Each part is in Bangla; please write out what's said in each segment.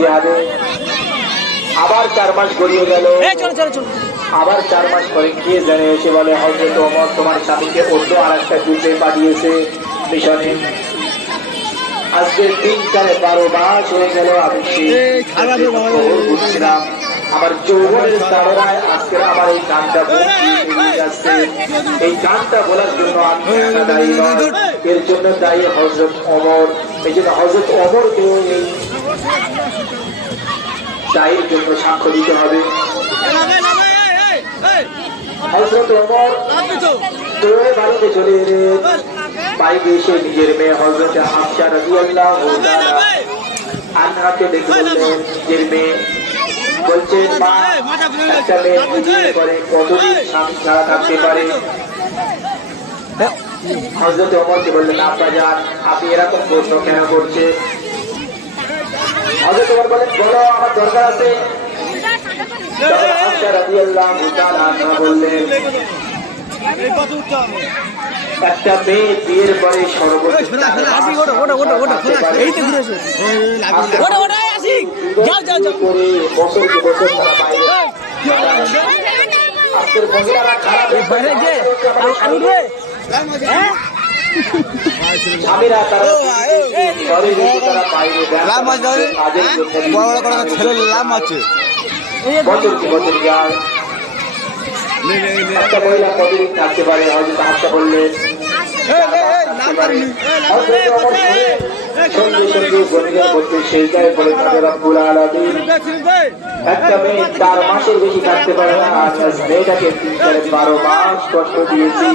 জিহাদে। আবার 4 মাস গড়িয়ে গেল। আবার 4 মাস পরে কে জানে এসে বলে হযরত ওমর তোমার স্বামীকে অন্য আরেকটা যুদ্ধে পাঠিয়েছে মিশনে। আজকে 3-4-12 মাস হয়ে গেল আমি বুঝছিলাম আমার যৌবনের তাড়নায় আজকে আমার এই গানটা বেরিয়ে যাচ্ছে। এই গানটা বলার জন্য আমি দায়ী নয়, এর জন্য দায়ী হযরত ওমর। এই জন্য হযরত ওমরকে এই দায়ের জন্য সাক্ষ্য দিতে হবে। হযরত ওমর দৌড়ে বাড়িতে চলে এলেন। বাইরে এসে নিজের মেয়ে হযরত হাফসা রাদিয়াল্লাহু তাআলা আনহাকে দেখে বললেন, নিজের মেয়ে বলছেন মা একটা মেয়ে বিয়ে করে কতদিন স্বামী ছাড়া থাকতে পারে? হযরত ওমরকে বললেন আপা যান আপনি এরকম প্রশ্ন কেন করছে? হযরত ওমর বলেন বলো আমার দরকার আছে। তখন হাফসা রাদিয়াল্লাহু তাআলা আনহা বললেন একটা মেয়ে বিয়ের পরে সর্বোচ্চ স্বামীরা তারা বছর কি বছর যায় একটা মহিলা কতদিন থাকতে পারে? হয়তো হাফসা বললেন একটা মেয়ে 4 মাসের বেশি থাকতে পারে না। মেয়েটাকে 3-12 মাস কষ্ট দিয়েছি।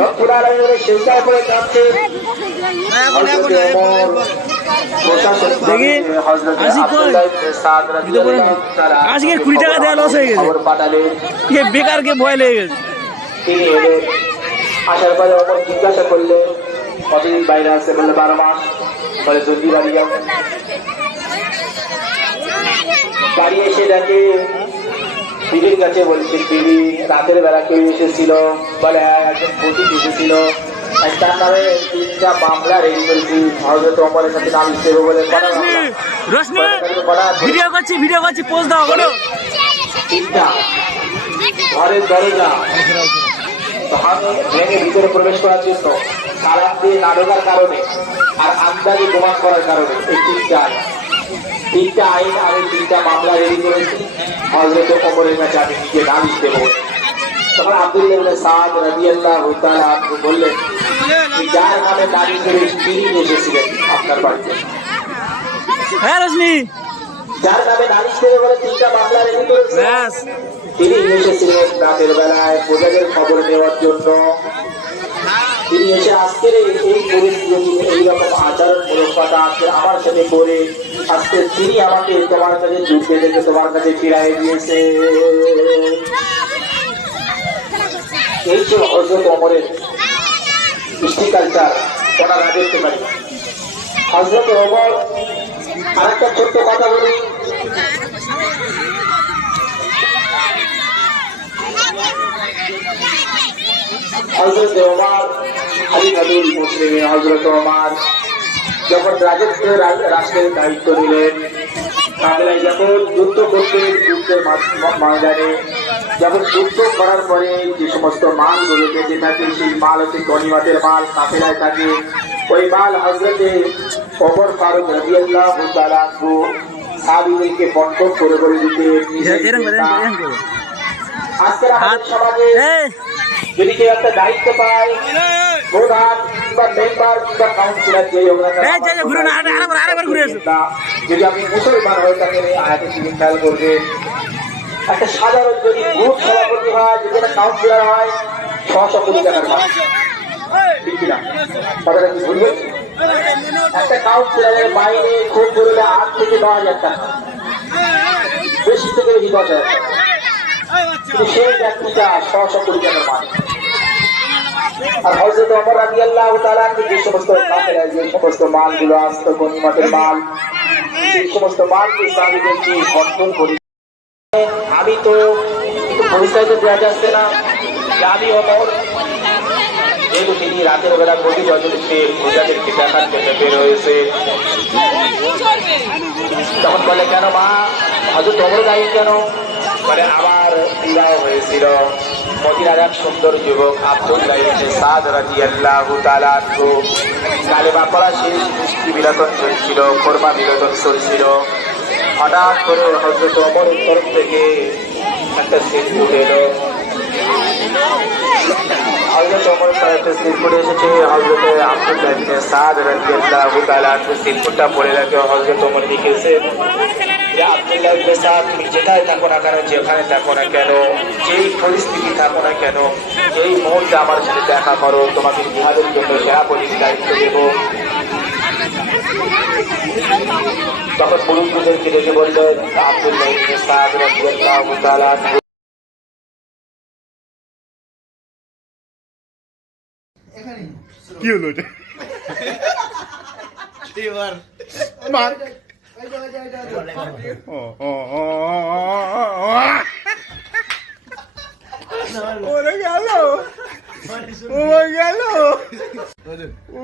রব্বুল আলামিনের সিজদায় পড়ে কাঁদছে। আজকে 20 টাকা দেওয়া লস হয়ে গেছে, বেকারকে ভয় লেগে গেছে। তিনি এলেন, আসার পরে ওমর জিজ্ঞাসা করলে কতদিন বাইরে আছে? বললে 12 মাস। বলে জলদি বাড়ি যাও। বাড়ি এসে দেখে বিবির কাছে বলছে বিবি রাতের বেলা কেউ এসেছিল? বলে হ্যাঁ একজন পতিত এসেছিল, তার নামে 3টা মামলা রেডি করেছি। হযরত ওমরের সাথে নালিশ দেবো বলে ভিডিও করছি পোস্ট দাও। 3টা ঘরের দরজা ভেঙে ভিতরে প্রবেশ করার জন্য, সালাম দিয়ে না ঢোকার কারণে, আর আন্দাজে প্রমাণ করার কারণে এই 3টা আইন আমি 3টা মামলা রেডি করেছি। হযরত ওমরের কাছে আমি নিজে নালিশ দেবো। তখন আব্দুল্লাহ ইবনে সাদ রাদিয়াল্লাহু তাআলা আনহু বললেন যার নামে নালিশ করে তিনি এসেছিলেন আপনার বাড়িতে? হ্যাঁ রজনী, যার নামে নালিশ করে বলে 3টা মামলা রেডি করেছে তিনি এসেছিলেন রাতের বেলায় প্রজাদের খবর নেওয়ার জন্য। তিনি এসে আজকের এই পরিস্থিতি এইরকম আচরণমূলক কথা আজকে আমার সাথে করে আজকে তিনি আমাকে তোমার কাছে যুদ্ধে থেকে তোমার কাছে ফিরাই দিয়েছে। এই ছিল হযরত ওমরের কালচার, ওনারা দেখতে পারি। হযরত ওমর আরেকটা ছোট্ট কথা বলি, হযরত ওমর খলিফাতুল মুসলিমিন হযরত ওমর যখন রাষ্ট্রের দায়িত্ব নিলেন, কাফেলায় যখন যুদ্ধ করতে যুদ্ধের ময়দানে যখন যুদ্ধ করার পরে যে সমস্ত মালগুলো বেঁচে থাকে সেই মাল হচ্ছে গনিমতের মাল, কাফেলায় থাকে। ওই মাল হযরত ওমর ফারুক রাদিয়াল্লাহু তাআলা আনহু সাহাবীদেরকে বন্টন করে করে দিতে। আজকের আমাদের সমাজে যদি কেউ একটা দায়িত্ব পায়, প্রধান কিংবা মেম্বার কিংবা কাউন্সিলর যেই হোক না, যদি আপনি মুসলমান হয়ে থাকেন এই আয়াতে তিনি খেয়াল করবেন, একটা সাধারণ যদি গ্রুপ সভাপতি হয়, যদি একটা কাউন্সিলর হয়, 600 কোটি টাকার মাল, ঠিক না? কথাটা কি ভুলবেন? একটা কাউন্সিলরের মাইনে খুব করলে 8 থেকে 10,000 টাকা, বেশি থেকে বেশি 10,000 টাকা। সেই ব্যক্তিটা 600 কোটি টাকার মাল। আর হযরত ওমর রাদিয়াল্লাহু তাআলা যে সমস্ত কাফেলায় যে সমস্ত মালগুলো আসতো গনিমতের মাল, সেই সমস্ত মালকে সাহাবীদেরকে বন্টন করে। আমি তো কিন্তু পরিচয় তো দেওয়া যাচ্ছে না যে আমি ওমর, যেহেতু তিনি রাতের বেলা প্রতি রজনীতে প্রজাদেরকে দেখার জন্য বের হয়েছে। তখন বলে, কেন মা, হযরত ওমর গায়ে কেন? বলে, আমার বিবাহ হয়েছিল মদিনার এক সুন্দর যুবক আব্দুল্লাহ ইবনে সাদ রাদিয়াল্লাহু তাআলা আনহু। কালেমা পড়া শেষ, মিষ্টি বিরাতন চলছিল, কোরমা বিরাতন চলছিল। হঠাৎ করে হযরত ওমরের তরফ থেকে একটা সিট উঠে এলো। হযরত ওমর তরফে সিট এসেছে। হযরত আব্দুল্লাহ ইবনে সাদ রাদিয়াল্লাহু তাআলা আনহু সিটটা পড়ে রাখে। হযরত ওমর লিখেছে, আব্দুল্লাহ ইবনে সাদ, তুমি যেটাই থাকো না কেন, যেখানে থাকো না কেন, যেই পরিস্থিতি থাকো না কেন, এই মুহূর্তে আমার সাথে দেখা করো, তোমাকে জিহাদের জন্য সেনাপতির দায়িত্ব দেব। তখন মুরুব্বিদেরকে ডেকে বললেন, আব্দুল্লাহ ইবনে সাদ রাদিয়াল্লাহু তাআলা আনহু, কি হলো এটা? মার। ওরে গেল, ও গেল, ও